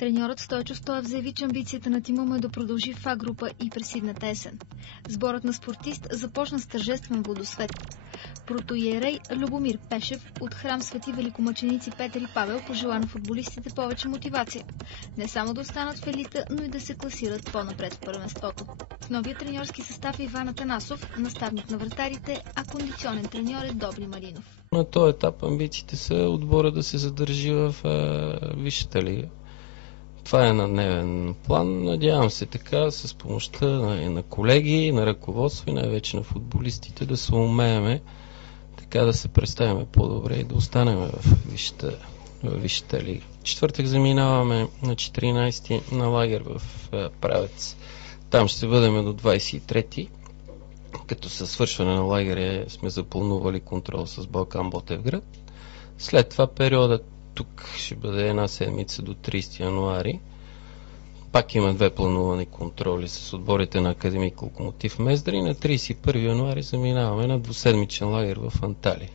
Треньорът Стойчо Стоев заяви, че амбицията на тима му е да продължи в А-група и през идната есен. Сборът на спортист започна с тържествен водосвет. Протоиерей Любомир Пешев от храм Свети Великомъченици Петър и Павел пожела на футболистите повече мотивация. Не само да останат в елита, но и да се класират по-напред в първенството. В новия треньорски състав е Иван Атанасов, наставник на вратарите, а кондиционен треньор е Добри Маринов. На този етап амбициите са отбора да се задържи в Висшата лига. Това е на дневен план. Надявам се така, с помощта на колеги, на ръководство и най-вече на футболистите да се умееме така да се представяме по-добре и да останем в Висшата лига. Четвъртък заминаваме на 14-ти на лагер в Правец. Там ще бъдем до 23-ти. Като със свършване на лагеря сме запланували контрол с Балкан Ботевград. След това периодът тук ще бъде една седмица до 30 януари. Пак има 2 планувани контроли с отборите на Академик Локомотив Мездра и на 31 януари заминаваме на двуседмичен лагер в Анталия.